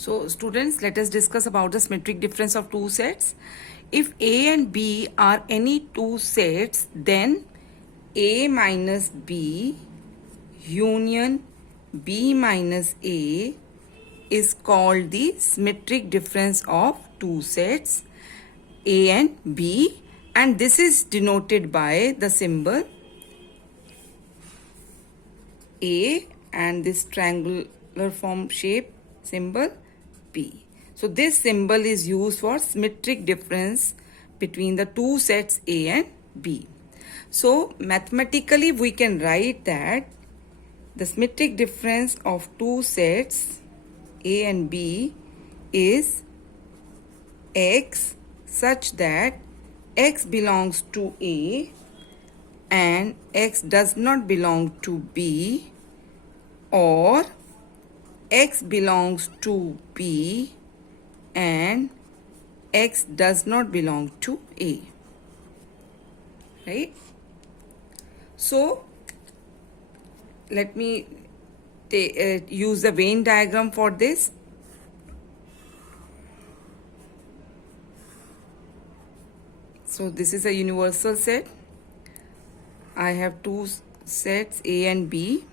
So students, let us discuss about the symmetric difference of two sets. If A and B are any two sets, then A minus B union B minus A is called the symmetric difference of two sets A and B, and this is denoted by the symbol A and this triangular form shape symbol B. So this symbol is used for symmetric difference between the two sets A and B. So mathematically we can write that the symmetric difference of two sets A and B is X such that X belongs to A and X does not belong to B, or X belongs to B and X does not belong to A, right? So let me use the Venn diagram for this. So this is a universal set. I have two sets A and B.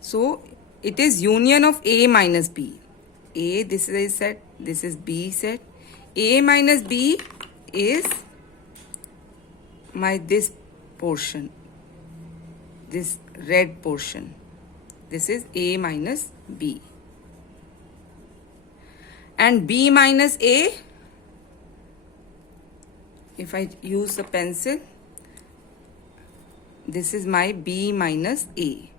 So it is union of A minus B. A, this is a set, this is B set. A minus B is this portion, this red portion. This is A minus B. And B minus A, if I use the pencil, this is my B minus A.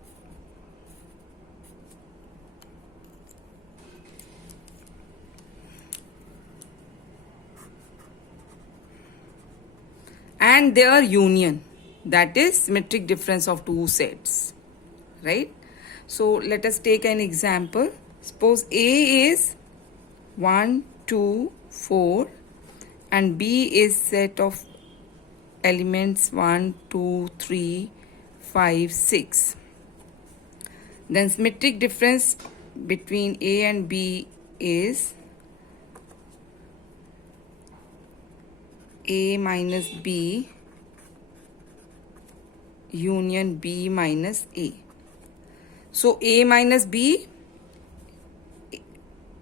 And their union, that is symmetric difference of two sets, right? So let us take an example. Suppose A is 1, 2, 4 and B is set of elements 1, 2, 3, 5, 6. Then symmetric difference between A and B is A minus B union B minus A. So A minus B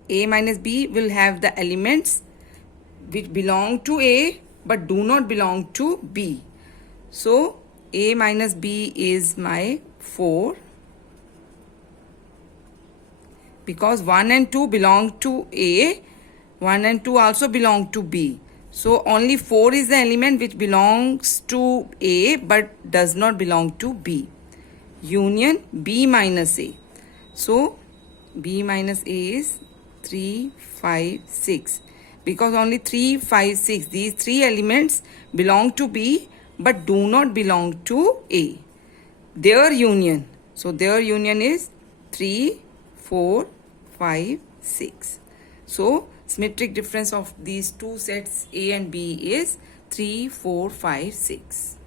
will have the elements which belong to A but do not belong to B. So A minus B is my 4, because 1 and 2 belong to A, 1 and 2 also belong to B. So only 4 is the element which belongs to A but does not belong to B. Union B minus A. So B minus A is 3, 5, 6. Because only 3, 5, 6, these three elements belong to B but do not belong to A. Their union. So their union is 3, 4, 5, 6. So symmetric difference of these two sets A and B is 3, 4, 5, 6.